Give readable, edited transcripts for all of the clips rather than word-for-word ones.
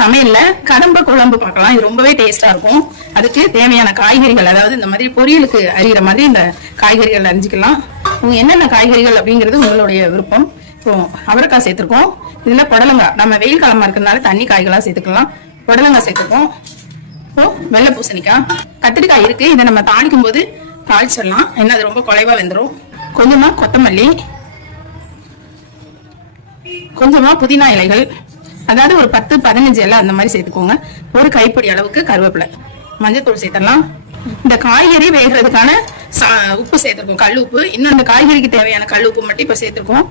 சமையல்ல கடம்ப குழம்பு பார்க்கலாம். இது ரொம்பவே டேஸ்டா இருக்கும். அதுக்கு தேவையான காய்கறிகள், அதாவது இந்த மாதிரி பொரியலுக்கு அறிகிற மாதிரி இந்த காய்கறிகள் அரிஞ்சிக்கலாம். உங்க என்னென்ன காய்கறிகள் அப்படிங்கிறது உங்களுடைய விருப்பம். இப்போ அவரைக்காய் சேர்த்திருக்கோம். இதுல புடலங்காய், நம்ம வெயில் காலமா இருக்கிறதுனால தண்ணி காய்களா சேர்த்துக்கலாம். புடலங்காய் சேர்த்துருக்கோம். இப்போ வெள்ளை பூசணிக்காய், கத்திரிக்காய் இருக்கு. இதை நம்ம தாளிக்கும் போது தாளிச்சிடலாம், ஏன்னா அது ரொம்ப குறைவா வெந்துடும். கொஞ்சமா கொத்தமல்லி, கொஞ்சமா புதினா இலைகள், அதாவது ஒரு 10-15 இலை அந்த மாதிரி சேர்த்துக்கோங்க. ஒரு கைப்பிடி அளவுக்கு கருவேப்பிலை, மஞ்சத்தூள் சேர்த்துடலாம். இந்த காய்கறி வேகிறதுக்கான உப்பு சேர்த்துருக்கோம், கல் உப்பு. இன்னும் இந்த காய்கறிக்கு தேவையான கல் உப்பு மட்டும் இப்ப சேர்த்துருக்கோம்.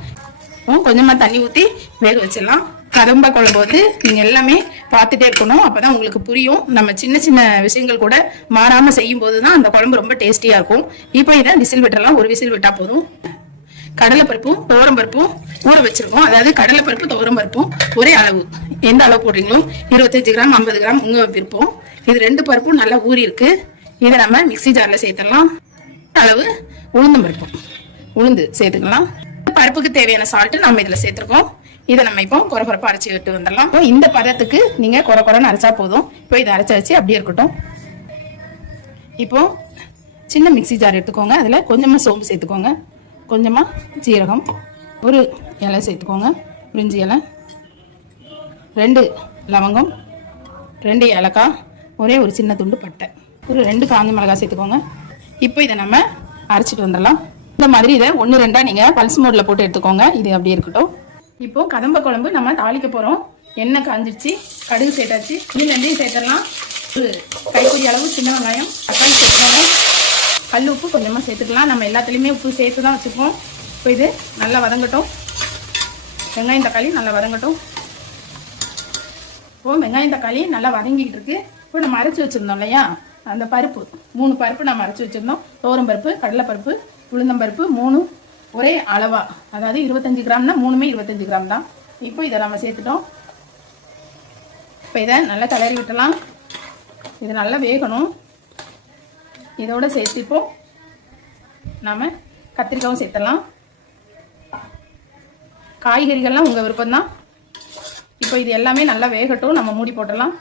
கொஞ்சமா தண்ணி ஊற்றி வேக வச்சிடலாம். கதம்ப குழம்பு வந்து நீங்க எல்லாமே பார்த்துட்டே இருக்கணும், அப்பதான் உங்களுக்கு புரியும். நம்ம சின்ன சின்ன விஷயங்கள் கூட மாறாம செய்யும் போதுதான் அந்த குழம்பு ரொம்ப டேஸ்டியா இருக்கும். இப்போ இதை விசில் விட்டுறலாம். ஒரு விசில் விட்டா போதும். கடலைப்பருப்பும் துவரம்பருப்பும் ஊற வச்சிருக்கோம். அதாவது கடலைப்பருப்பு துவரம்பருப்பும் ஒரே அளவு, எந்த அளவு போடுறீங்களோ 25 கிராம் 50 கிராம் உங்க விருப்பம். இது 2 பருப்பும் நல்லா ஊறி இருக்கு. இதை நம்ம மிக்சி ஜார்ல சேர்த்துடலாம். அளவு உளுந்து சேர்த்துக்கலாம். பருப்புக்கு தேவையான சால்ட் நம்ம இதுல சேர்த்திருக்கோம். இதை நம்ம இப்போ கொரகொரப்பா அரைச்சி விட்டு வந்துடலாம். இந்த பதத்துக்கு நீங்க கொரகொரன்னு அரைச்சா போதும். இப்போ இதை அரைச்சாச்சு அப்படியே இருக்கட்டும். இப்போ சின்ன மிக்சி ஜார் எடுத்துக்கோங்க. அதுல கொஞ்சமா சோம்பு சேர்த்துக்கோங்க, கொஞ்சமா ஜீரகம், ஒரு இலை சேர்த்துக்கோங்க, பிரிஞ்சி இலை, 2 லவங்கம், 2 ஏலக்காய், ஒரே ஒரு சின்ன துண்டு பட்டை, ஒரு 2 காஞ்ச மிளகாய் சேர்த்துக்கோங்க. இப்போ இதை நம்ம அரைச்சிட்டு வந்துடலாம். இந்த மாதிரி இதை 1-2 நீங்க பல்ஸ் மோட்ல போட்டு எடுத்துக்கோங்க. இது அப்படியே இருக்கட்டும். இப்போ கதம்ப குழம்பு நம்ம தாளிக்க போறோம். எண்ணெய் காஞ்சிருச்சு, கடுகு சேர்த்தாச்சு. இது 2 சேர்த்துடலாம். ஒரு கைப்பிடி அளவு சின்ன வெங்காயம், தக்காளி சேர்த்துக்கோங்க. கல் உப்பு கொஞ்சமா சேர்த்துக்கலாம். நம்ம எல்லாத்துலேயுமே உப்பு சேர்த்து தான் வச்சுப்போம். இப்போ இது நல்லா வதங்கட்டும். வெங்காயம் தக்காளி நல்லா வதங்கட்டும். இப்போ வெங்காயம் தக்காளி நல்லா வதங்கிக்கிட்டு இருக்கு. இப்போ நம்ம அரைச்சி வச்சிருந்தோம் இல்லையா, அந்த பருப்பு 3 பருப்பு நம்ம அரைச்சி வச்சிருந்தோம். துவரம்பருப்பு, கடலைப்பருப்பு, உளுந்தம்பருப்பு 3 ஒரே அளவா, அதாவது 25 கிராம்னா 3மே 25 கிராம் தான். இப்போ இதை நம்ம சேர்த்துட்டோம். இப்போ இதை நல்லா கிளறி விட்டலாம். இது நல்லா வேகணும். இதோட சேர்த்து இப்போ நாம கத்திரிக்காயும் சேர்த்தலாம். காய்கறிகள்லாம் உங்க விருப்பம் தான். இப்போ இது எல்லாமே நல்லா வேகட்டும். நம்ம மூடி போட்டலாம்.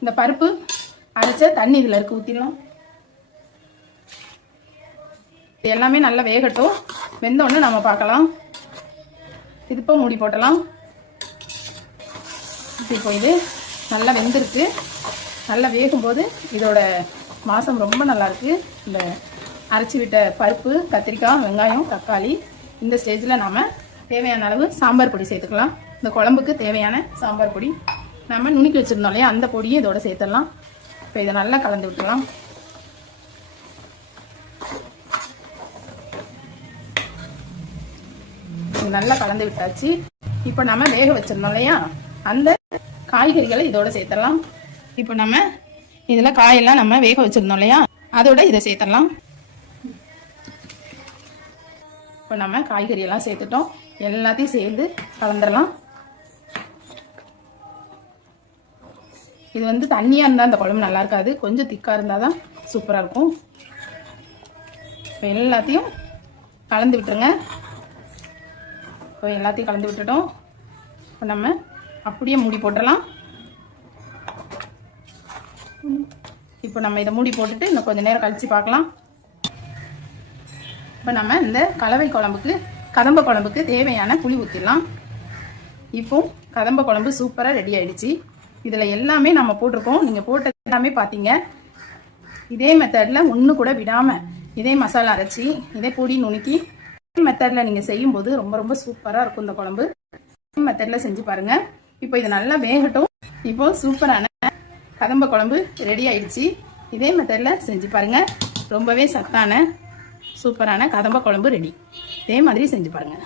இந்த பருப்பு அரைச்ச தண்ணி இதுல இருக்கு, ஊத்திடலாம். இது எல்லாமே நல்லா வேகட்டும். வெந்தோடனே நம்ம பார்க்கலாம். இது இப்போ மூடி போட்டலாம். இப்போ இது நல்லா வெந்திருக்கு. நல்லா வேகும்போது இதோட வாசம் ரொம்ப நல்லா இருக்கு. இந்த அரைச்சி விட்ட பருப்பு, கத்திரிக்காய், வெங்காயம், தக்காளி, இந்த ஸ்டேஜில் நாம தேவையான அளவு சாம்பார் பொடி சேர்த்துக்கலாம். இந்த குழம்புக்கு தேவையான சாம்பார் பொடி நம்ம நுணுக்கி வச்சிருந்தோம் இல்லையா, அந்த பொடியை இதோட சேர்த்துடலாம். இப்போ இதை நல்லா கலந்து விட்டுலாம். நல்லா கலந்து விட்டாச்சு. இப்போ நம்ம வேக வச்சிருந்தோம் இல்லையா, அந்த காய்கறிகளை இதோட சேர்த்தலாம். இப்போ நம்ம இதுல காயெல்லாம் நம்ம வேக வச்சிருந்தோம் இல்லையா, அதோட இதை சேர்த்தலாம். இப்போ நம்ம காய்கறி எல்லாம் சேர்த்துட்டோம். எல்லாத்தையும் சேர்ந்து கலந்துடலாம். இது வந்து தண்ணியா இருந்தா அந்த குழம்பு நல்லா இருக்காது, கொஞ்சம் திக்கா இருந்தாதான் சூப்பரா இருக்கும். இப்போ எல்லாத்தையும் கலந்து விட்டுருங்க. இப்போ எல்லாத்தையும் கலந்து விட்டுட்டோம். இப்போ நம்ம அப்படியே மூடி போட்டுடலாம். இப்போ நம்ம இதை மூடி போட்டுட்டு இன்னும் கொஞ்சம் நேரம் கழிச்சு பார்க்கலாம். இப்போ நம்ம இந்த கலவை குழம்புக்கு, கதம்ப குழம்புக்கு தேவையான புளி ஊற்றிடலாம். இப்போ கதம்ப குழம்பு சூப்பராக ரெடி ஆயிடுச்சு. இதில் எல்லாமே நம்ம போட்டிருக்கோம். நீங்கள் போட்ட எல்லாமே பார்த்தீங்க. இதே மெத்தடில் ஒன்று கூட விடாமல் இதே மசாலா அரைச்சி, இதே பொடி நுணுக்கி மெத்தட்ல நீங்க செய்யும் போது ரொம்ப ரொம்ப சூப்பரா இருக்கும் இந்த குழம்பு. மெத்தட்ல செஞ்சு பாருங்க. இப்போ இது நல்லா வேகட்டும். இப்போ சூப்பரான கதம்ப குழம்பு ரெடி ஆயிடுச்சு. இதே மெத்தட்ல செஞ்சு பாருங்க. ரொம்பவே சத்தான சூப்பரான கதம்ப குழம்பு ரெடி. இதே மாதிரி செஞ்சு பாருங்க.